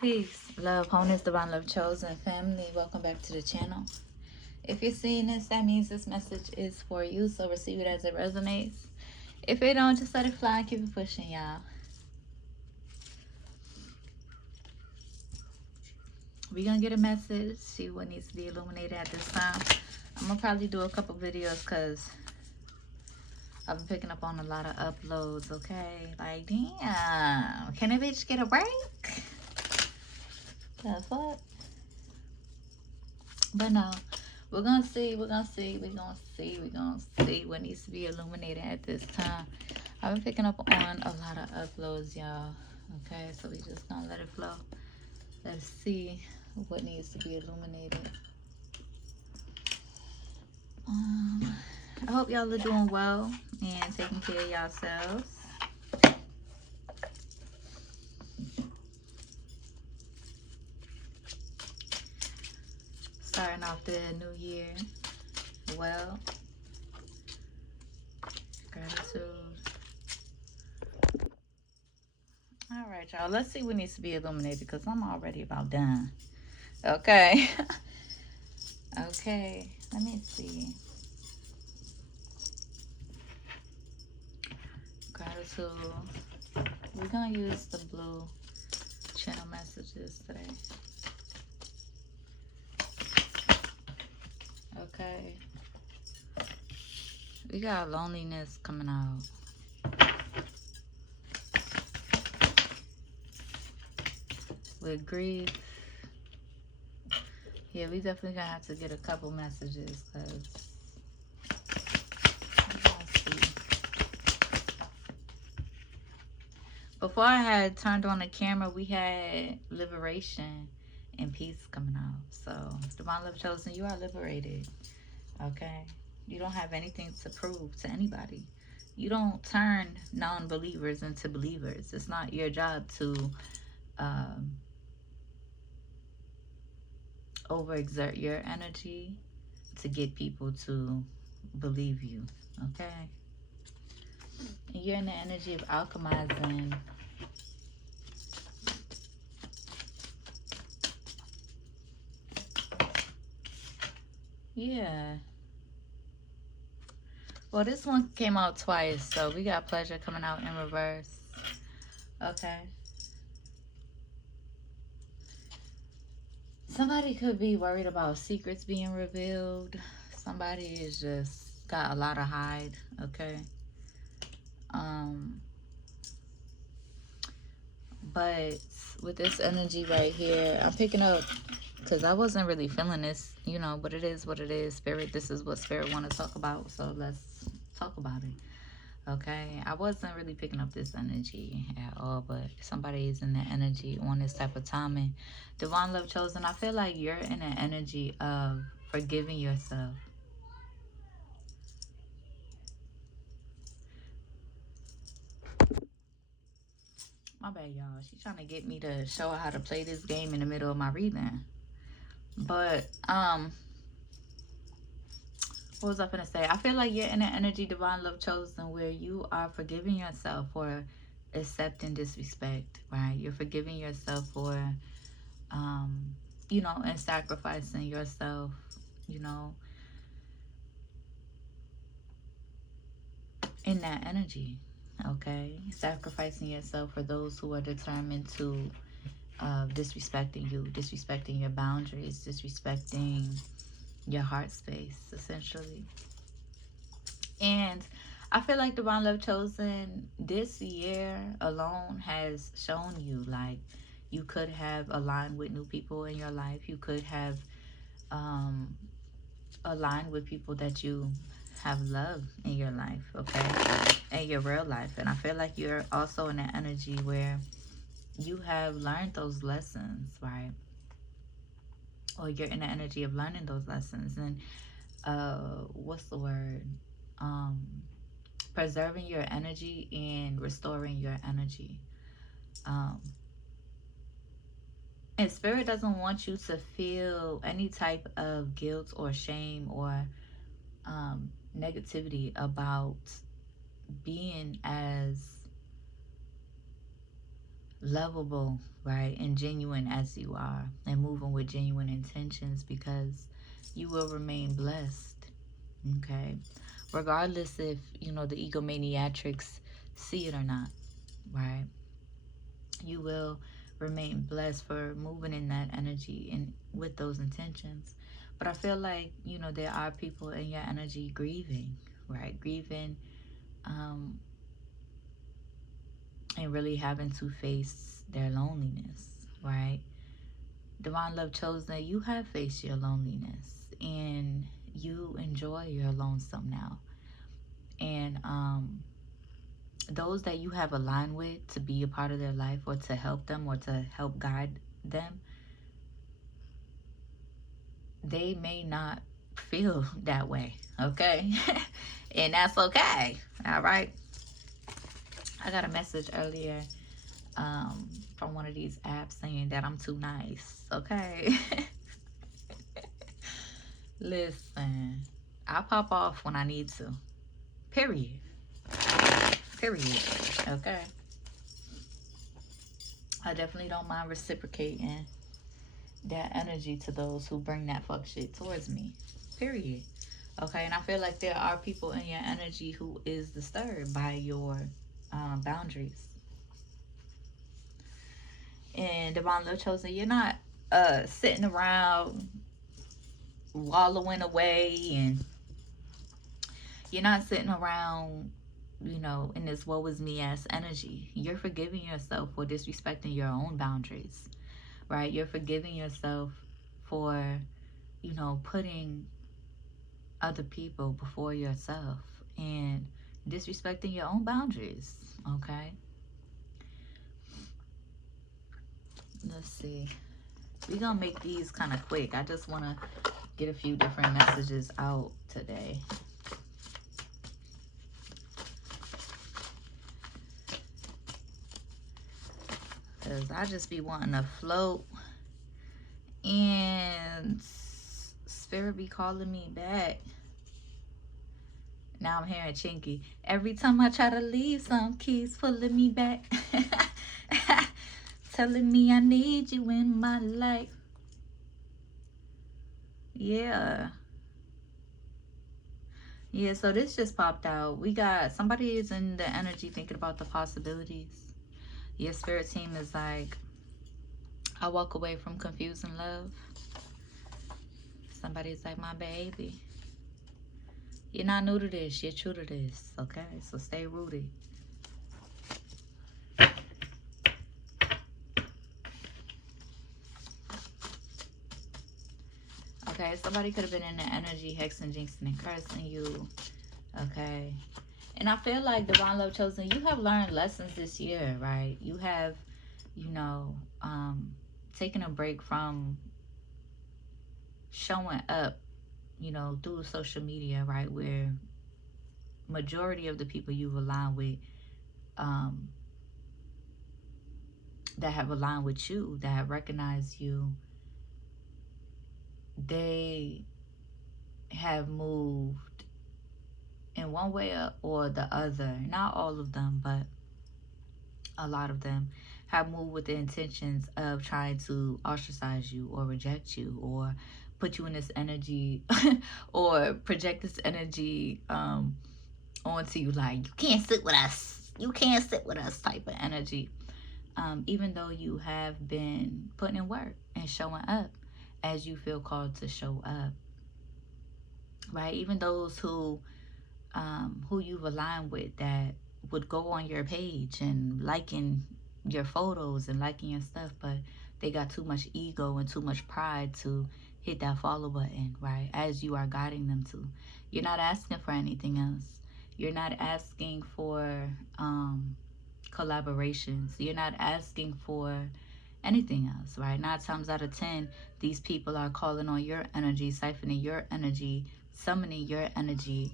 Peace, love, wholeness, divine love, chosen family. Welcome back to the channel. If you're seeing this, that means this message is for you, so receive it as it resonates. If it don't, just let it fly and keep it pushing, y'all. We're gonna get a message, see what needs to be illuminated at this time. I'm gonna probably do a couple videos because I've been picking up on a lot of uploads, okay? Like, damn, can a bitch get a break? The fuck? But no, we're gonna see what needs to be illuminated at this time. I've been picking up on a lot of uploads, y'all. Okay, so we just gonna let it flow. Let's see what needs to be illuminated. I hope y'all are doing well and taking care of yourselves. Starting off the new year well. Gratitude. All right, y'all. Let's see what needs to be illuminated because I'm already about done. Okay. Okay. Let me see. Gratitude. We're going to use the blue channel messages today. Okay. We got loneliness coming out. With grief. Yeah, we definitely gonna have to get a couple messages because before I had turned on the camera, we had liberation and peace coming out. So, divine love chosen, you are liberated. Okay? You don't have anything to prove to anybody. You don't turn non-believers into believers. It's not your job to overexert your energy to get people to believe you. Okay? And you're in the energy of alchemizing. Yeah. Well, this one came out twice, so we got pleasure coming out in reverse. Okay. Somebody could be worried about secrets being revealed. Somebody is just got a lot of hide. Okay. But with this energy right here, I'm picking up because I wasn't really feeling this, you know, but it is what it is. Spirit, this is what Spirit want to talk about, so let's talk about it. Okay, I wasn't really picking up this energy at all, but somebody is in the energy on this type of timing. Divine love chosen, I feel like you're in an energy of forgiving yourself. My bad, y'all. She's trying to get me to show her how to play this game in the middle of my reading. But what was I gonna say? I feel like you're in an energy, divine love chosen, where you are forgiving yourself for accepting disrespect, right? You're forgiving yourself for you know, and sacrificing yourself, you know, in that energy. Okay, sacrificing yourself for those who are determined to disrespecting you, disrespecting your boundaries, disrespecting your heart space, essentially. And I feel like divine love chosen this year alone has shown you like you could have aligned with new people in your life. You could have um, aligned with people that you have loved in your life, okay, in your real life. And I feel like you're also in that energy where you have learned those lessons, right? Or you're in the energy of learning those lessons. And what's the word? Um, Preserving your energy and restoring your energy. Um, and spirit doesn't want you to feel any type of guilt or shame or negativity about being as lovable, right, and genuine as you are, and moving with genuine intentions, because you will remain blessed. Okay, regardless if the egomaniacs see it or not, right? You will remain blessed for moving in that energy and with those intentions. But I feel like there are people in your energy grieving, right? Grieving, um, and really having to face their loneliness, right? Divine Love Chosen, you have faced your loneliness and you enjoy your lonesome now. And those that you have aligned with to be a part of their life, or to help them, or to help guide them, they may not feel that way, okay? And that's okay, all right? I got a message earlier from one of these apps saying that I'm too nice, okay? Listen, I pop off when I need to. Period. Period. Okay. I definitely don't mind reciprocating that energy to those who bring that fuck shit towards me. Period. Okay. And I feel like there are people in your energy who is disturbed by your boundaries. And Devon Love Chosen, you're not sitting around wallowing away, and you're not sitting around in this woe is me ass energy. You're forgiving yourself for disrespecting your own boundaries, right? You're forgiving yourself for, putting other people before yourself and disrespecting your own boundaries, okay? Let's see. We're gonna make these kind of quick. I just want to get a few different messages out today. Because I just be wanting to float, and spirit be calling me back. Now I'm hearing Chinky. Every time I try to leave, some keys pulling me back. Telling me I need you in my life. Yeah. Yeah, so this just popped out. We got somebody is in the energy thinking about the possibilities. Your spirit team is like, I walk away from confusing love. Somebody's like, my baby. You're not new to this. You're true to this. Okay? So stay rooted. Okay? Somebody could have been in the energy hexing, jinxing, and cursing you. Okay? And I feel like Divine Love Chosen, you have learned lessons this year, right? You have, taken a break from showing up, through social media, right? Where majority of the people you've aligned with, um, that have aligned with you, that have recognized you, they have moved in one way or the other. Not all of them, but a lot of them have moved with the intentions of trying to ostracize you or reject you or put you in this energy or project this energy onto you, like, you can't sit with us, you can't sit with us type of energy. Even though you have been putting in work and showing up as you feel called to show up, right? Even those who you've aligned with, that would go on your page and liking your photos and liking your stuff, but they got too much ego and too much pride to hit that follow button, right? As you are guiding them to. You're not asking for anything else. You're not asking for collaborations. You're not asking for anything else, right? 9 times out of 10, these people are calling on your energy, siphoning your energy, summoning your energy,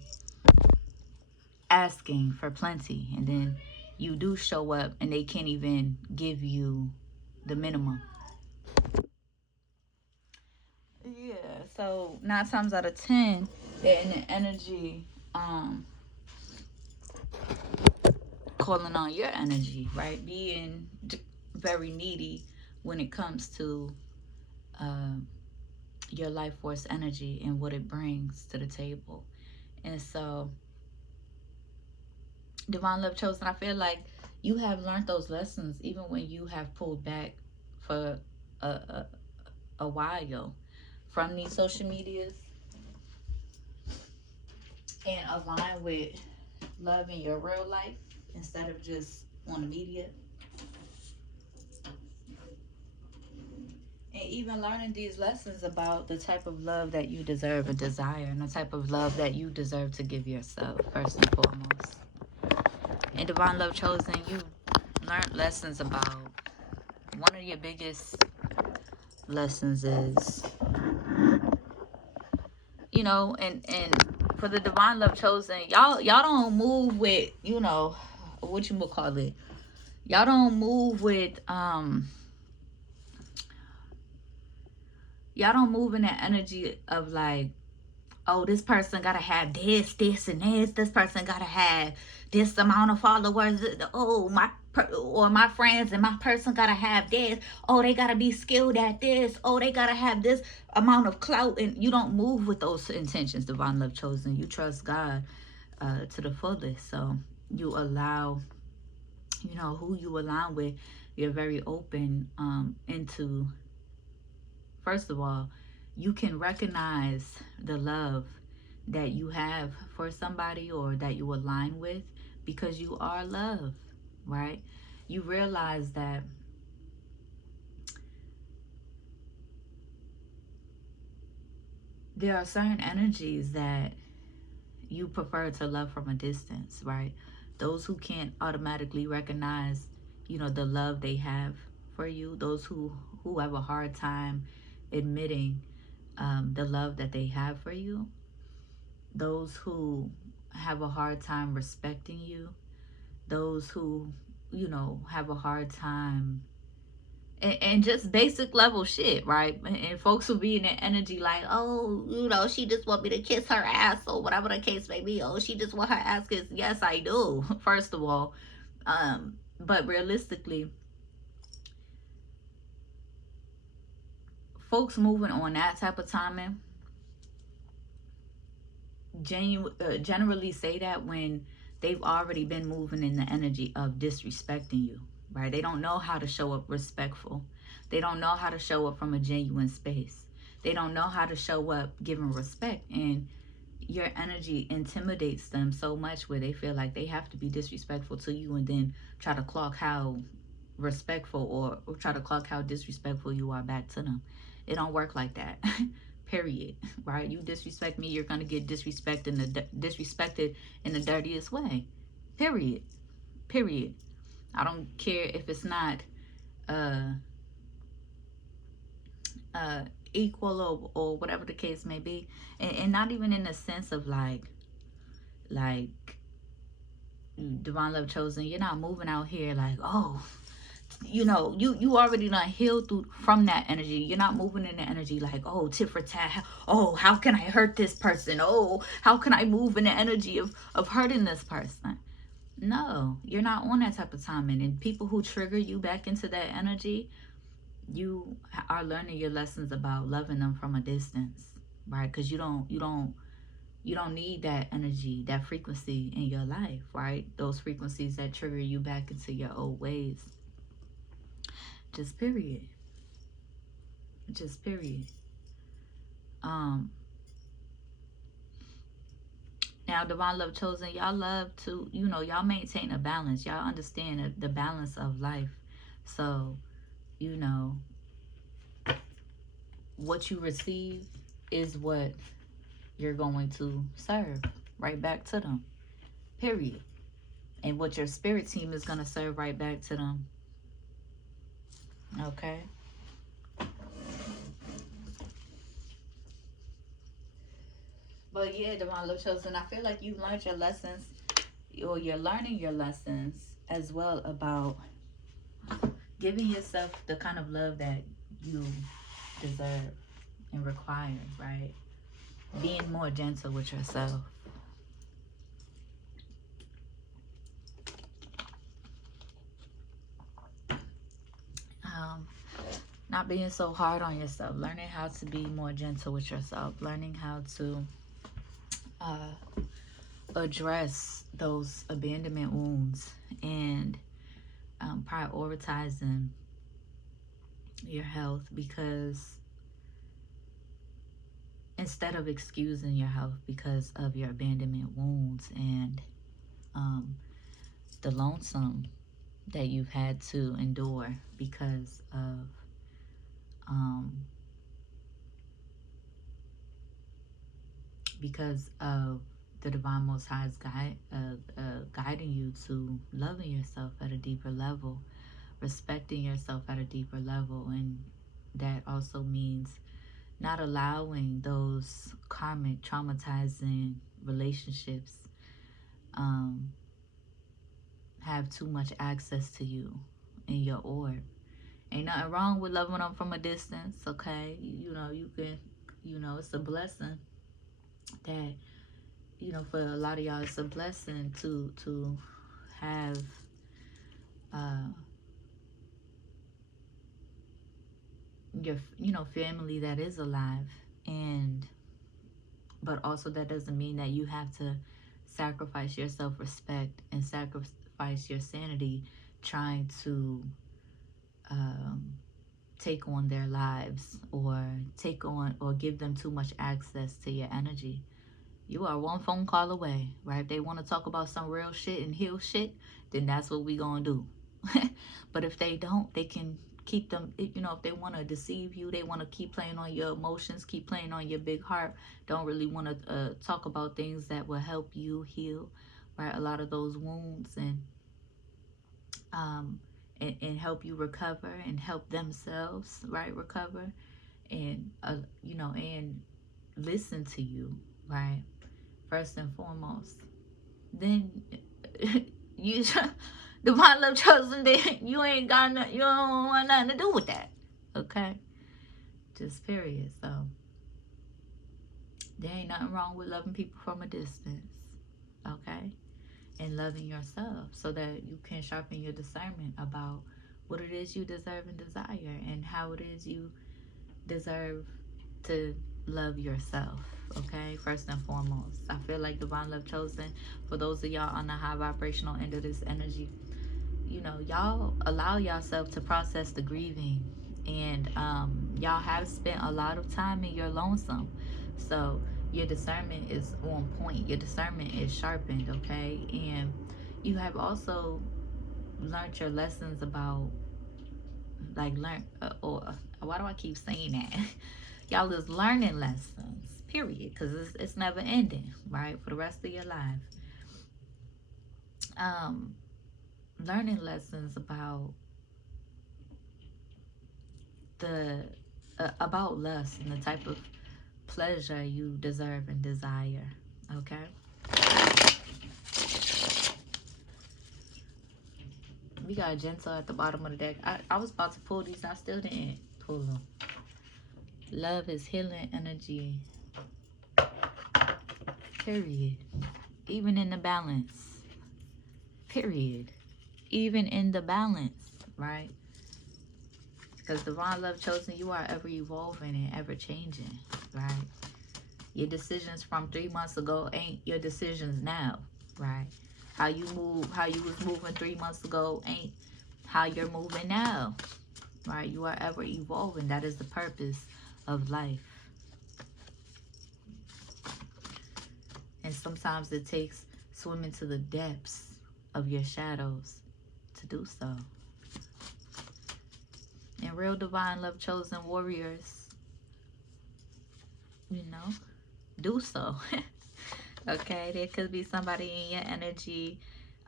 asking for plenty, and then you do show up and they can't even give you the minimum. Yeah, so 9 times out of 10, they're in the energy calling on your energy, right? very needy when it comes to uh, your life force energy and what it brings to the table. And so, Divine Love Chosen, I feel like you have learned those lessons even when you have pulled back for a, a while from these social medias and align with love in your real life instead of just on the media. And even learning these lessons about the type of love that you deserve and desire, and the type of love that you deserve to give yourself, first and foremost. In Divine Love Chosen, you learned lessons about, one of your biggest lessons is, and for the Divine Love Chosen, y'all don't move with, what you would call it. Y'all don't move with y'all don't move in that energy of like, oh, this person gotta have this, and this. This person gotta have this amount of followers. Oh, my friends and my person gotta have this. Oh, they gotta be skilled at this. Oh, they gotta have this amount of clout. And you don't move with those intentions, Divine Love Chosen. You trust God to the fullest. So you allow, who you align with. You're very open into, first of all, you can recognize the love that you have for somebody or that you align with because you are love, right? You realize that there are certain energies that you prefer to love from a distance, right? Those who can't automatically recognize, the love they have for you, those who have a hard time admitting the love that they have for you, those who have a hard time respecting you, those who, have a hard time, and just basic level shit, right? And folks will be in that energy like, oh, she just want me to kiss her ass or whatever the case may be. Oh, she just want her ass kissed. Yes, I do, first of all. But realistically, folks moving on that type of timing generally say that when they've already been moving in the energy of disrespecting you, right? They don't know how to show up respectful. They don't know how to show up from a genuine space. They don't know how to show up giving respect. And your energy intimidates them so much where they feel like they have to be disrespectful to you and then try to clock how respectful or try to clock how disrespectful you are back to them. It don't work like that. Period. Right? You disrespect me, you're gonna get disrespected in the dirtiest way. Period. Period. I don't care if it's not uh uh equal or whatever the case may be, and not even in the sense of like Divine Love Chosen. You're not moving out here like, oh, you already not healed through from that energy. You're not moving in the energy like, oh, tit for tat. Oh, how can I hurt this person? Oh, how can I move in the energy of hurting this person? No, you're not on that type of timing. And people who trigger you back into that energy, you are learning your lessons about loving them from a distance, right? Because you don't need that energy, that frequency in your life, right? Those frequencies that trigger you back into your old ways. Just period. Just period. Um Now, Divine Love Chosen, y'all love to, y'all maintain a balance. Y'all understand the balance of life. So, you know, what you receive is what you're going to serve right back to them. Period. And what your spirit team is going to serve right back to them. Okay? But yeah, Divine Love Chosen, I feel like you've learned your lessons, or you're learning your lessons as well about giving yourself the kind of love that you deserve and require, right? Being more gentle with yourself. Um, not being so hard on yourself, learning how to be more gentle with yourself, learning how to uh, address those abandonment wounds, and prioritizing your health, because instead of excusing your health because of your abandonment wounds and um, the lonesome that you've had to endure um, because of the divine most high's guiding you to loving yourself at a deeper level, respecting yourself at a deeper level. And that also means not allowing those karmic traumatizing relationships um, have too much access to you in your orb. Ain't nothing wrong with loving them from a distance, okay? You know, you can, it's a blessing that, for a lot of y'all, it's a blessing to have uh, your, family that is alive. And but also that doesn't mean that you have to sacrifice your self-respect and sacrifice your sanity trying to um, take on their lives, or take on or give them too much access to your energy. You are one phone call away, right? If they want to talk about some real shit and heal shit, then that's what we gonna do. But if they don't, they can keep them, if they want to deceive you, they want to keep playing on your emotions, keep playing on your big heart, don't really want to talk about things that will help you heal, right? A lot of those wounds, um, and help you recover and help themselves, right, recover, and and listen to you, right, first and foremost. Then you divine love chosen, then you ain't got you don't want nothing to do with that, okay? Just period. So there ain't nothing wrong with loving people from a distance, okay? And loving yourself so that you can sharpen your discernment about what it is you deserve and desire, and how it is you deserve to love yourself, okay? First and foremost, I feel like divine love chosen, for those of y'all on the high vibrational end of this energy, y'all allow yourself to process the grieving, and y'all have spent a lot of time in your lonesome, so your discernment is on point, your discernment is sharpened, okay? And you have also learned your lessons about, like, why do I keep saying that? Y'all is learning lessons, period, because it's never ending, right, for the rest of your life. um Learning lessons about the about lust and the type of pleasure you deserve and desire, okay? We got gentle at the bottom of the deck. I was about to pull these, I still didn't pull them. Love is healing energy, period. Even in the balance, period. Even in the balance, right? Because divine love chosen, you are ever evolving and ever changing, right? Your decisions from 3 months ago ain't your decisions now, right? How you was moving 3 months ago ain't how you're moving now, right? You are ever evolving. That is the purpose of life. And sometimes it takes swimming to the depths of your shadows to do so. And real divine love chosen warriors, do so. Okay, there could be somebody in your energy,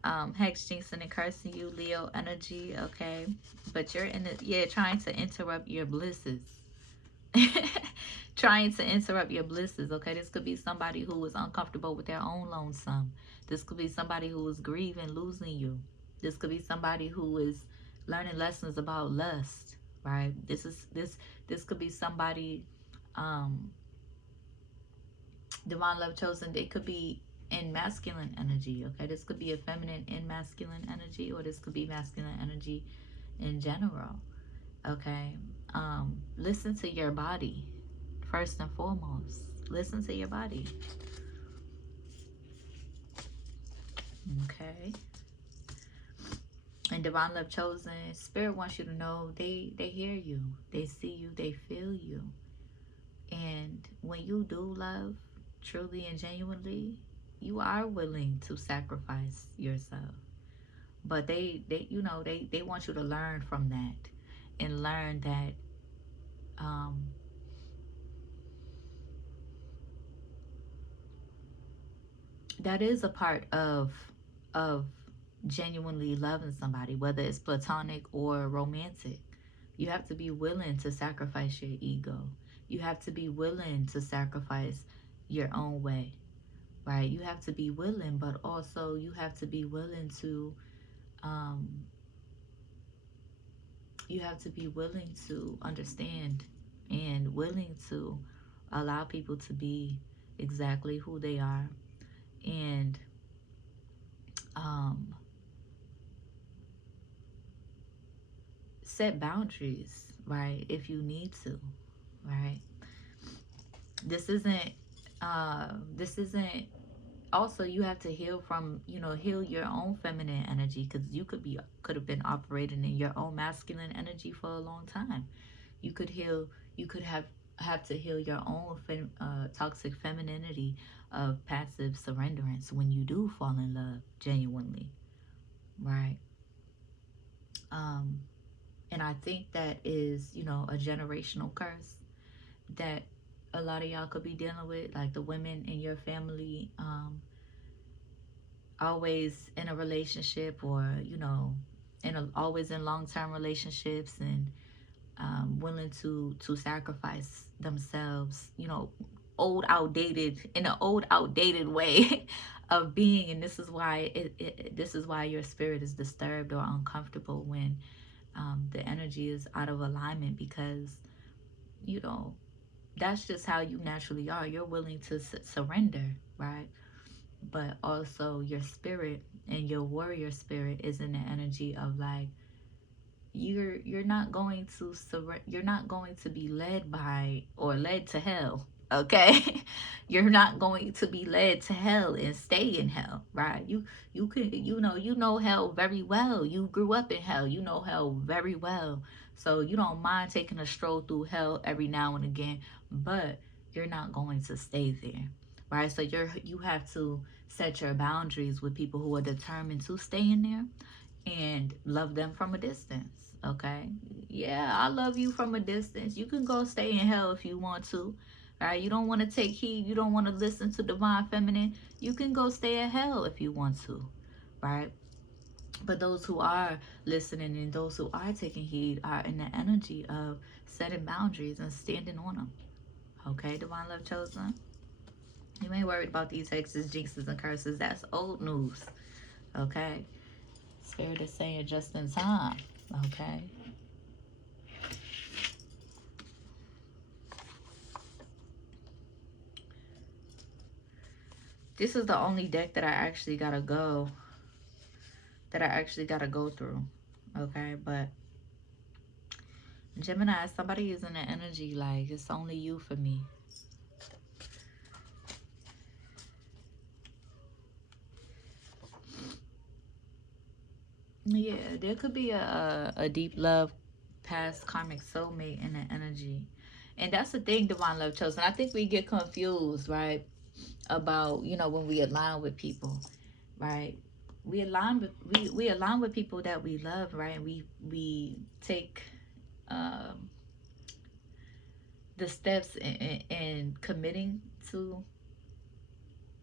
hex jinxing and cursing you, Leo energy, okay? But you're trying to interrupt your blisses. Trying to interrupt your blisses, okay? This could be somebody who is uncomfortable with their own lonesome. This could be somebody who is grieving losing you. This could be somebody who is learning lessons about lust, right? This could be somebody, divine love chosen, they could be in masculine energy, okay? This could be a feminine in masculine energy, or this could be masculine energy in general, Okay. Listen to your body first and foremost. Listen to your body. Okay. And divine love chosen, spirit wants you to know they hear you, they see you, they feel you. And when you do love truly and genuinely, you are willing to sacrifice yourself. But they you know, they want you to learn from that and learn that um that is a part of genuinely loving somebody, whether it's platonic or romantic. You have to be willing to sacrifice your ego. You have to be willing to sacrifice your own way, right? You have to be willing, but also you have to be willing to um you have to be willing to understand and willing to allow people to be exactly who they are, and um set boundaries, right? If you need to, right? This isn't this isn't also, you have to heal from, heal your own feminine energy, because you could have been operating in your own masculine energy for a long time. You could heal, you could have to heal your own toxic femininity of passive surrenderance when you do fall in love genuinely, right? um and I think that is, a generational curse that a lot of y'all could be dealing with, like the women in your family, always in a relationship, or always in long-term relationships, and willing to sacrifice themselves, in an old outdated way of being. And this is why this is why your spirit is disturbed or uncomfortable when the energy is out of alignment, because you know that's just how you naturally are. You're willing to surrender, right? But also your spirit and your warrior spirit is in the energy of like, you're not going to you're not going to be led by or led to hell, okay? You're not going to be led to hell and stay in hell, right? You could, you know hell very well. You grew up in hell, you know hell very well. So you don't mind taking a stroll through hell every now and again, but you're not going to stay there, right? So you have to set your boundaries with people who are determined to stay in there, and love them from a distance. Okay. Yeah, I love you from a distance. You can go stay in hell if you want to. Right? You don't want to take heed. You don't want to listen to divine feminine. You can go stay in hell if you want to. Right? But those who are listening and those who are taking heed are in the energy of setting boundaries and standing on them. Okay, divine love chosen. You ain't worried about these hexes, jinxes, and curses. That's old news. Okay. Spirit is saying just in time. Okay. This is the only deck that I actually gotta go through. Okay, but Gemini, somebody is in the energy like it's only you for me. Yeah, there could be a deep love, past karmic soulmate in the energy. And that's the thing, divine love chosen. I think we get confused, right? About, when we align with people, right? We align with people that we love, right? And we take um the steps in committing to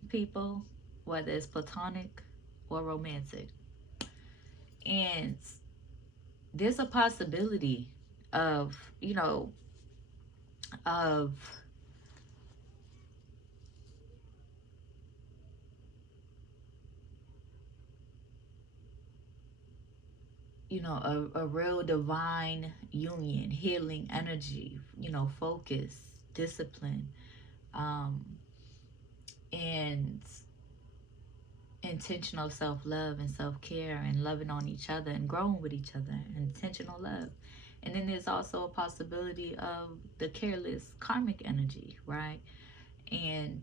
people, whether it's platonic or romantic. And there's a possibility of, of, a real divine union, healing energy, focus, discipline, um, and intentional self love and self care, and loving on each other and growing with each other, intentional love. And then there's also a possibility of the careless karmic energy, right? And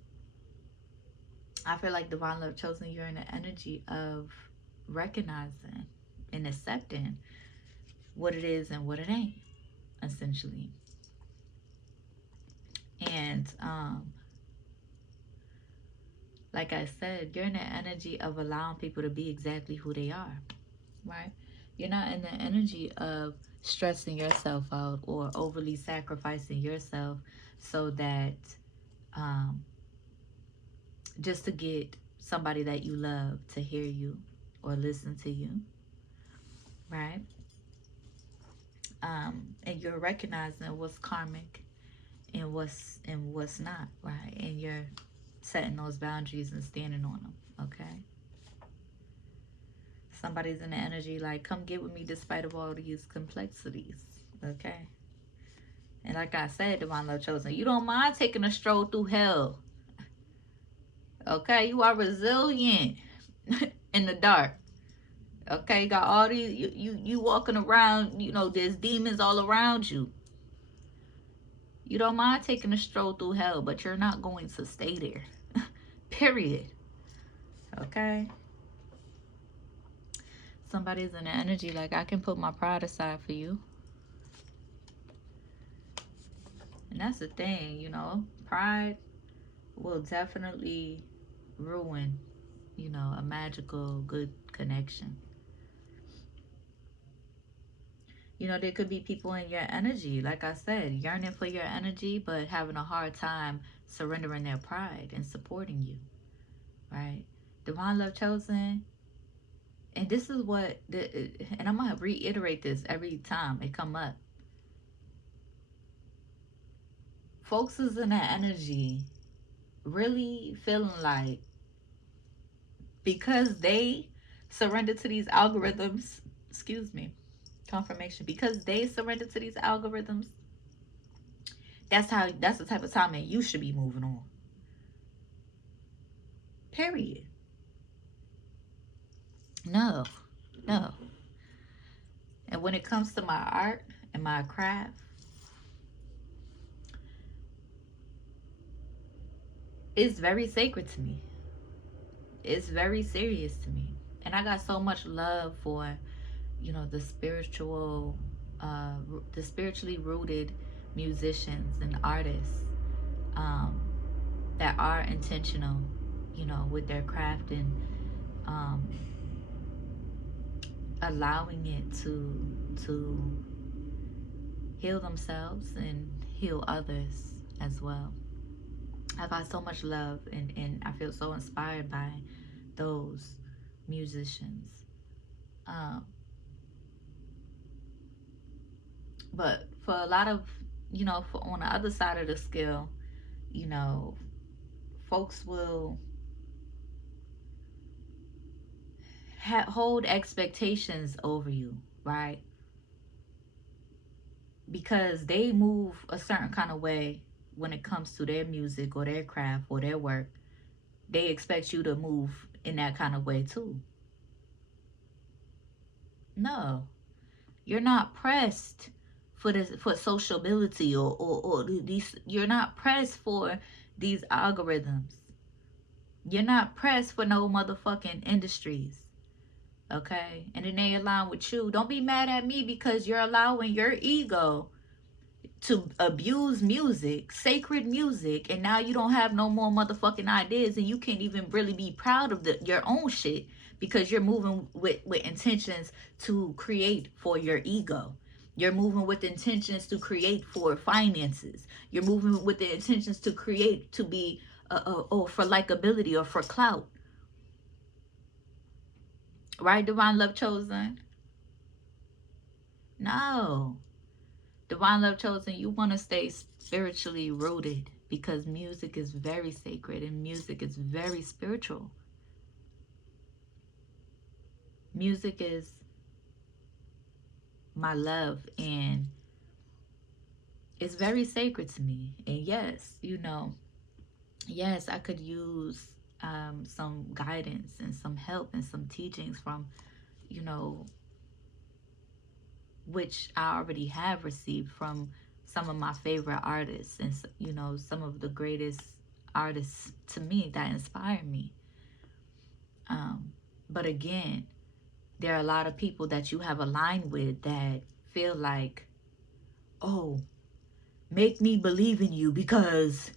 I feel like divine love chosen, you're in the energy of recognizing and accepting what it is and what it ain't, essentially. And like I said, you're in the energy of allowing people to be exactly who they are, right? You're not in the energy of stressing yourself out or overly sacrificing yourself so that um, just to get somebody that you love to hear you or listen to you, right? And you're recognizing what's karmic and what's not, right? And you're setting those boundaries and standing on them. Okay. Somebody's in the energy like, come get with me despite of all these complexities. Okay. And like I said, divine love chosen, you don't mind taking a stroll through hell. Okay, you are resilient in the dark. Okay, got all these you walking around, there's demons all around you. You don't mind taking a stroll through hell, but you're not going to stay there. Period. Okay? Somebody's in the energy like, I can put my pride aside for you. And that's the thing, pride will definitely ruin, a magical, good connection. There could be people in your energy, like I said, yearning for your energy, but having a hard time surrendering their pride and supporting you, right? Divine love chosen. And this is and I'm going to reiterate this every time it come up. Folks is in that energy really feeling like because they surrender to these algorithms, excuse me, confirmation, because they surrender to these algorithms, that's the type of time that you should be moving on. Period. No, no. And when it comes to my art and my craft, it's very sacred to me. It's very serious to me. And I got so much love for, the the spiritually rooted musicians and artists um, that are intentional, with their craft and um, allowing it to heal themselves and heal others as well. I got so much love and I feel so inspired by those musicians. Um, but for a lot of, on the other side of the scale, you know, folks will hold expectations over you, right? Because they move a certain kind of way when it comes to their music or their craft or their work. They expect you to move in that kind of way too. No, you're not pressed for sociability or these. You're not pressed for these algorithms. You're not pressed for no motherfucking industries. Okay? And then they align with you. Don't be mad at me because you're allowing your ego to abuse music, sacred music, and now you don't have no more motherfucking ideas and you can't even really be proud of your own shit because you're moving with intentions to create for your ego. You're moving with intentions to create for finances. You're moving with the intentions to create to be or for likability or for clout. Right, divine love chosen? No. Divine love chosen, you want to stay spiritually rooted because music is very sacred and music is very spiritual. Music is my love and it's very sacred to me. And yes, yes, I could use some guidance and some help and some teachings from, you know, which I already have received from some of my favorite artists and, you know, some of the greatest artists to me that inspire me. Um, but again, there are a lot of people that you have aligned with that feel like, oh, make me believe in you because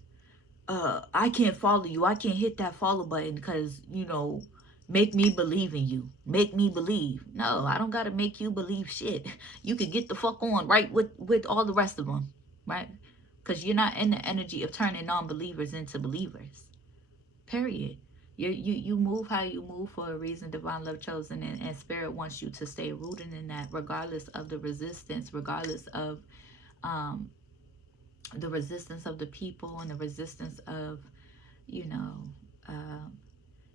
I can't follow you. I can't hit that follow button because, you know, make me believe in you. Make me believe. No, I don't got to make you believe shit. You could get the fuck on right with all the rest of them, right? Because you're not in the energy of turning non-believers into believers. Period. You move how you move for a reason, divine love chosen, and spirit wants you to stay rooted in that, regardless of the resistance, regardless of um, the resistance of the people and the resistance of, you know, uh,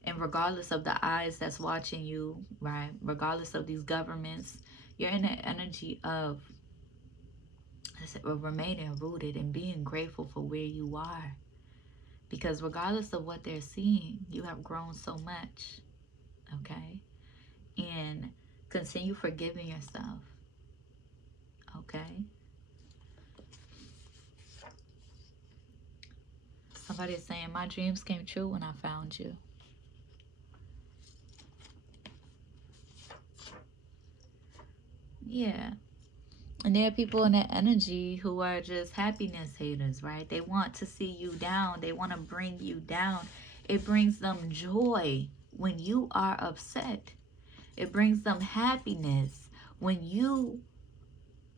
and regardless of the eyes that's watching you, right? Regardless of these governments, you're in the energy of remaining rooted and being grateful for where you are. Because regardless of what they're seeing, you have grown so much, okay? And continue forgiving yourself, okay? Somebody is saying, my dreams came true when I found you. Yeah. And there are people in that energy who are just happiness haters, right? They want to see you down. They want to bring you down. It brings them joy when you are upset. It brings them happiness when you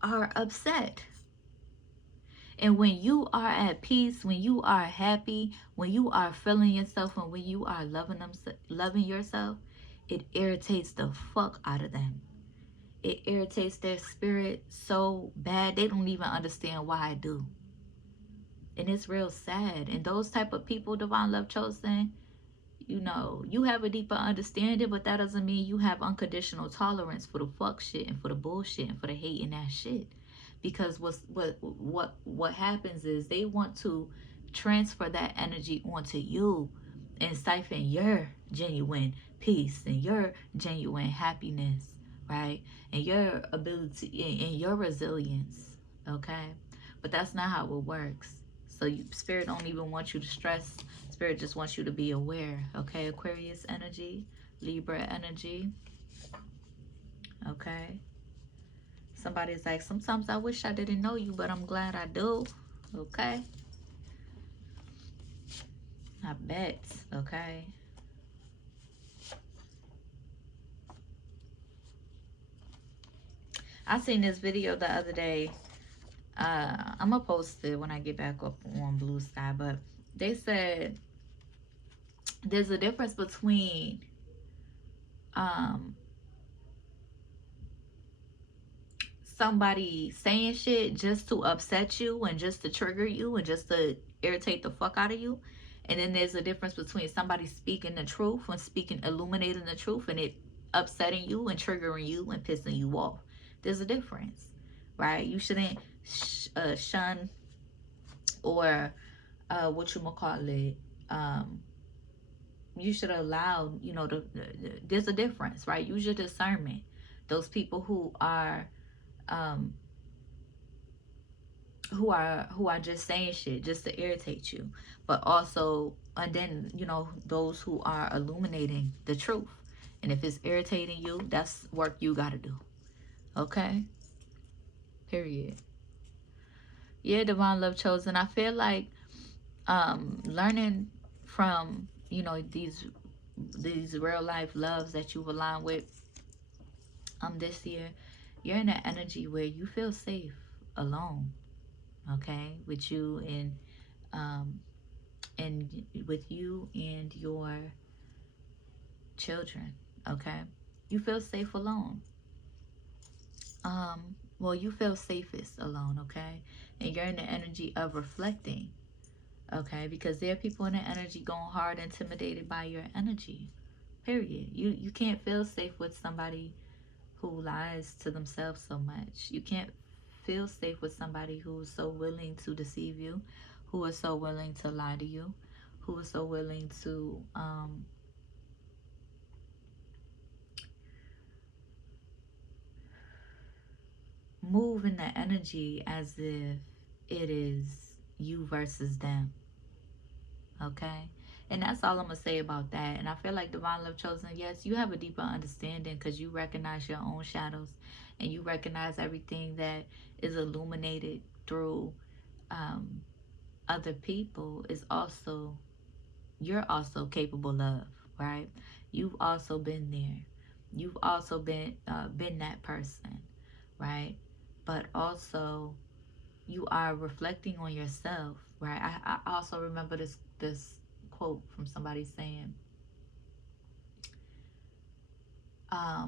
are upset. And when you are at peace, when you are happy, when you are feeling yourself, and when you are loving yourself, it irritates the fuck out of them. It irritates their spirit so bad they don't even understand why I do. And it's real sad. And those type of people, divine love chosen, you know, you have a deeper understanding, but that doesn't mean you have unconditional tolerance for the fuck shit and for the bullshit and for the hate and that shit. Because what happens is they want to transfer that energy onto you and siphon your genuine peace and your genuine happiness, right? And your ability and your resilience, okay? But that's not how it works. So spirit don't even want you to stress. Spirit just wants you to be aware, okay? Aquarius energy, Libra energy, okay? Somebody's like, sometimes I wish I didn't know you, but I'm glad I do, okay? I bet, okay? I seen this video the other day. I'm gonna post it when I get back up on Blue Sky, but they said there's a difference between um somebody saying shit just to upset you and just to trigger you and just to irritate the fuck out of you. And then there's a difference between somebody speaking the truth and speaking, illuminating the truth, and it upsetting you and triggering you and pissing you off. There's a difference, right? You shouldn't shun or what you call it. Um, you should allow, you know, there's a difference, right? Use your discernment. Those people um, who are just saying shit just to irritate you, but also, and then, you know, those who are illuminating the truth. And if it's irritating you, that's work you got to do, okay? Period. Yeah, divine love chosen, I feel like learning from, you know, these real life loves that you've aligned with this year, you're in an energy where you feel safe alone, okay, with you um and with you and your children, okay? You feel safe alone. Well, you feel safest alone, okay? And you're in the energy of reflecting, okay? Because there are people in the energy going hard, intimidated by your energy. Period. You can't feel safe with somebody who lies to themselves so much. You can't feel safe with somebody who is so willing to deceive you, who is so willing to lie to you, who is so willing to move in the energy as if it is you versus them. Okay? And that's all I'm going to say about that. And I feel like Divine Love Chosen, yes, you have a deeper understanding because you recognize your own shadows and you recognize everything that is illuminated through um, other people is also, you're also capable of, right? You've also been there. You've also been that person, right? But also you are reflecting on yourself, right? I also remember this quote from somebody saying,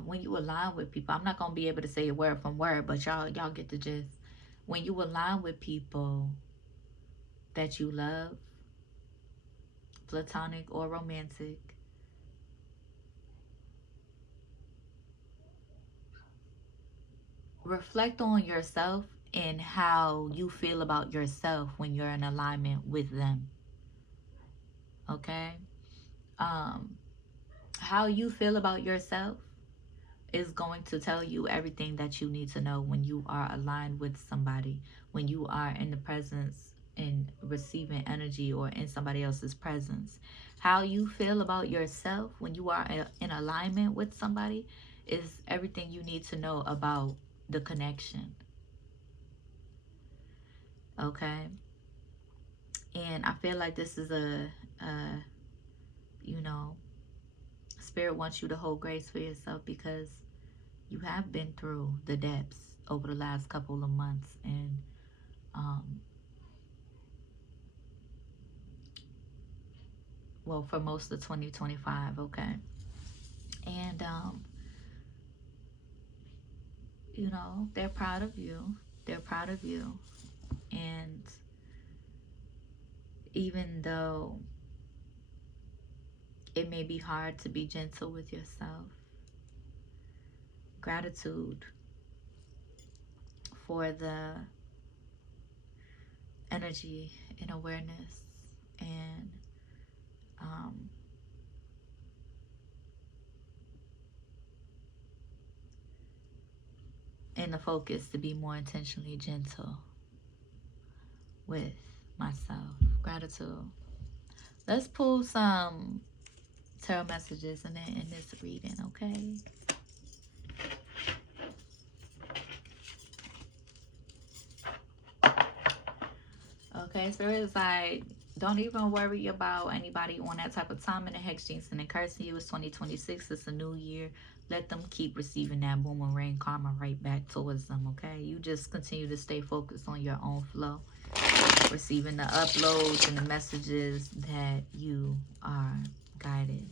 when you align with people, I'm not gonna be able to say it word from word, but y'all get the gist. When you align with people that you love, platonic or romantic, reflect on yourself and how you feel about yourself when you're in alignment with them. Okay? Um, how you feel about yourself is going to tell you everything that you need to know when you are aligned with somebody, when you are in the presence and receiving energy or in somebody else's presence. How you feel about yourself when you are in alignment with somebody is everything you need to know about the connection. Okay? And I feel like this is a you know, spirit wants you to hold grace for yourself because you have been through the depths over the last couple of months and um, well, for most of 2025, okay? And, you know, they're proud of you. They're proud of you. And even though it may be hard to be gentle with yourself, gratitude for the energy and awareness and um, and the focus to be more intentionally gentle with myself. Gratitude. Let's pull some tarot messages in this reading, okay? Okay, Spirit is like, don't even worry about anybody on that type of time in the hex jinx and cursing you. It's 2026. It's a new year. Let them keep receiving that boomerang karma right back towards them, okay? You just continue to stay focused on your own flow, receiving the uploads and the messages that you are guided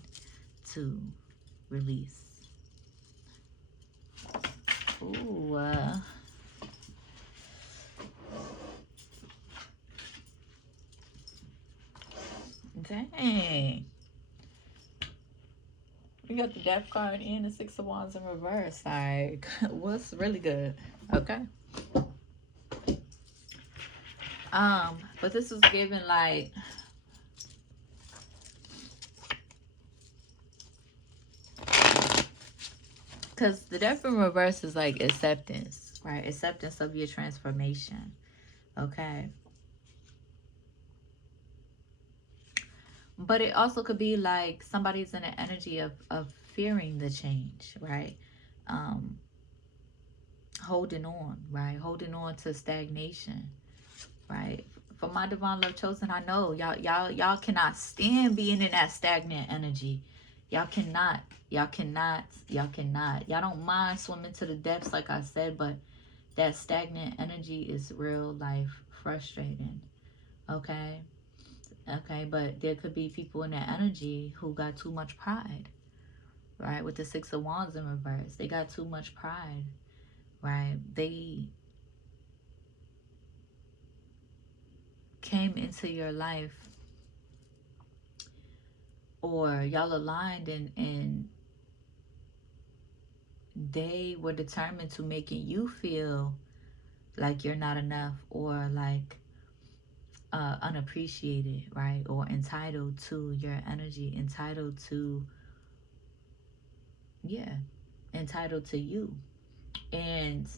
to release. Ooh, dang. We got the Death card and the Six of Wands in reverse. Like, what's really good? Okay. But this was given like, because the Death in reverse is like acceptance, right? Acceptance of your transformation. Okay. But it also could be like somebody's in an energy of fearing the change, right? Um, holding on, right? Holding on to stagnation, right? For my divine love chosen, I know y'all cannot stand being in that stagnant energy. Y'all cannot. Y'all cannot. Y'all cannot. Y'all don't mind swimming to the depths, like I said, but that stagnant energy is real life frustrating. Okay? Okay, but there could be people in that energy who got too much pride, right? With the Six of Wands in reverse. They got too much pride, right? They came into your life, or y'all aligned, and they were determined to making you feel like you're not enough, or like unappreciated, right? Or entitled to your energy, entitled to, yeah, entitled to you. And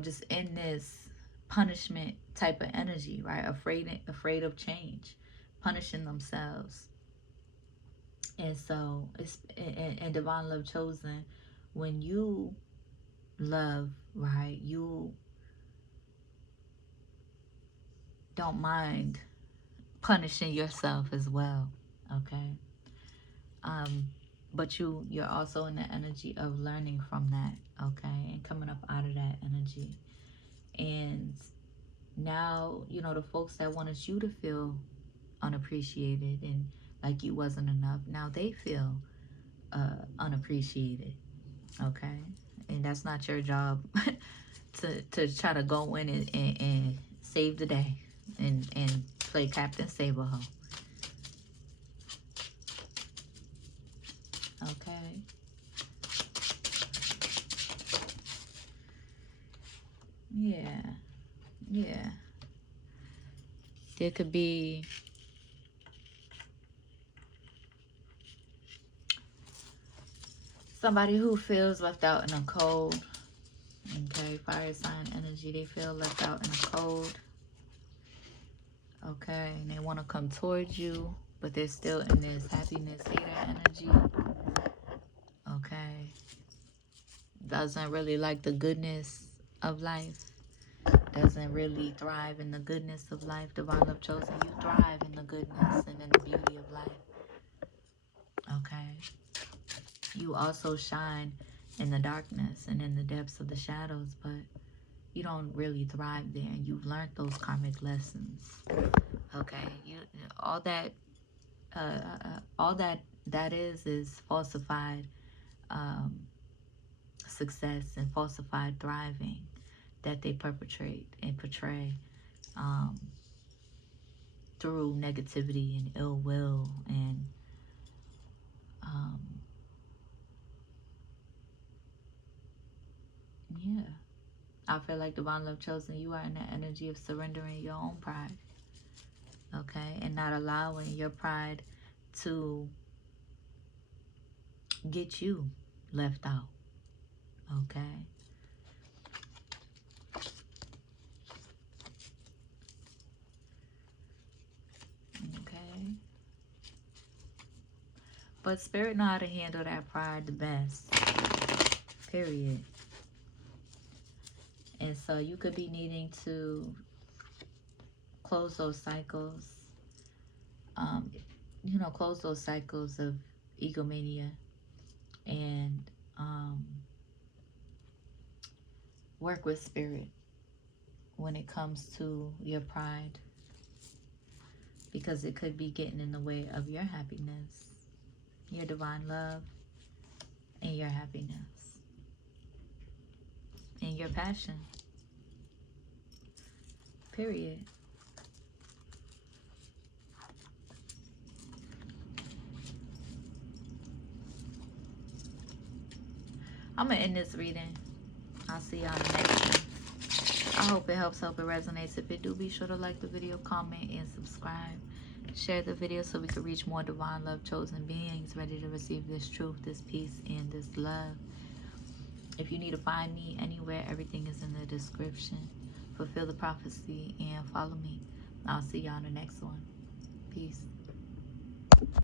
just in this punishment type of energy, right? Afraid of change, punishing themselves. And so it's in divine love chosen, when you love, right, you don't mind punishing yourself as well. Okay. um but you're also in the energy of learning from that, okay, and coming up out of that energy. And now, the folks that wanted you to feel unappreciated and like you wasn't enough, now they feel unappreciated, okay. And that's not your job to try to go in and save the day and play Captain Saberho. Okay. Yeah. Yeah. There could be somebody who feels left out in a cold. Okay, fire sign energy. They feel left out in a cold. Okay, and they want to come towards you, but they're still in this happiness hater energy. Okay, doesn't really like the goodness of life. Doesn't really thrive in the goodness of life. Divine love chosen, you thrive in the goodness and in the beauty of life. Okay, you also shine in the darkness and in the depths of the shadows, but you don't really thrive there, and you've learned those karmic lessons. Okay, you all that that is falsified um, success and falsified thriving that they perpetrate and portray um, through negativity and ill will and um, yeah. I feel like divine love chosen, you are in the energy of surrendering your own pride, okay, and not allowing your pride to get you left out, okay. Okay. But spirit know how to handle that pride the best. Period. And so you could be needing to close those cycles. Um, close those cycles of egomania and work with spirit when it comes to your pride, because it could be getting in the way of your happiness, your divine love, and your happiness, and your passion. Period. I'm going to end this reading. I'll see y'all in the next one. I hope it helps, hope it resonates. If it do, be sure to like the video, comment, and subscribe. Share the video so we can reach more divine love chosen beings ready to receive this truth, this peace, and this love. If you need to find me anywhere, everything is in the description. Fulfill the prophecy and follow me. I'll see y'all in the next one. Peace.